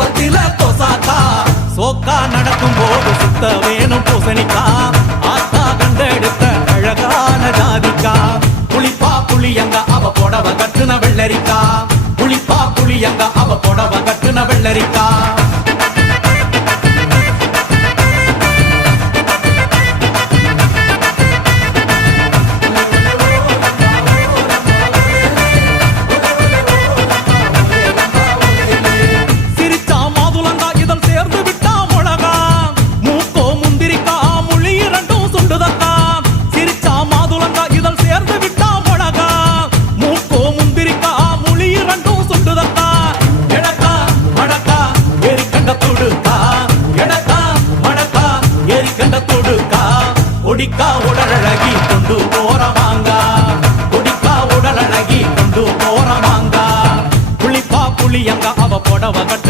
கோவத்தில கொசாக்கா சோக்கா நடக்கும் போது சுத்த வேணும் பூசணிக்கா. ஆத்தா கண்டெடுத்த அழகான ஜாதிக்கா. புளிப்பா புளியங்க அவ புடவ கட்டுன வெள்ளரிக்கா. புளிப்பா புளியங்க அவ புடவ கட்டுன வெள்ளரிக்கா. கொடிக்கா உடலழகி கொண்டு போற மாங்கா. கொடிக்கா உடலழகி கொண்டு போற மாங்கா. புளிப்பா புளியங்க அவ புடவ கட்டு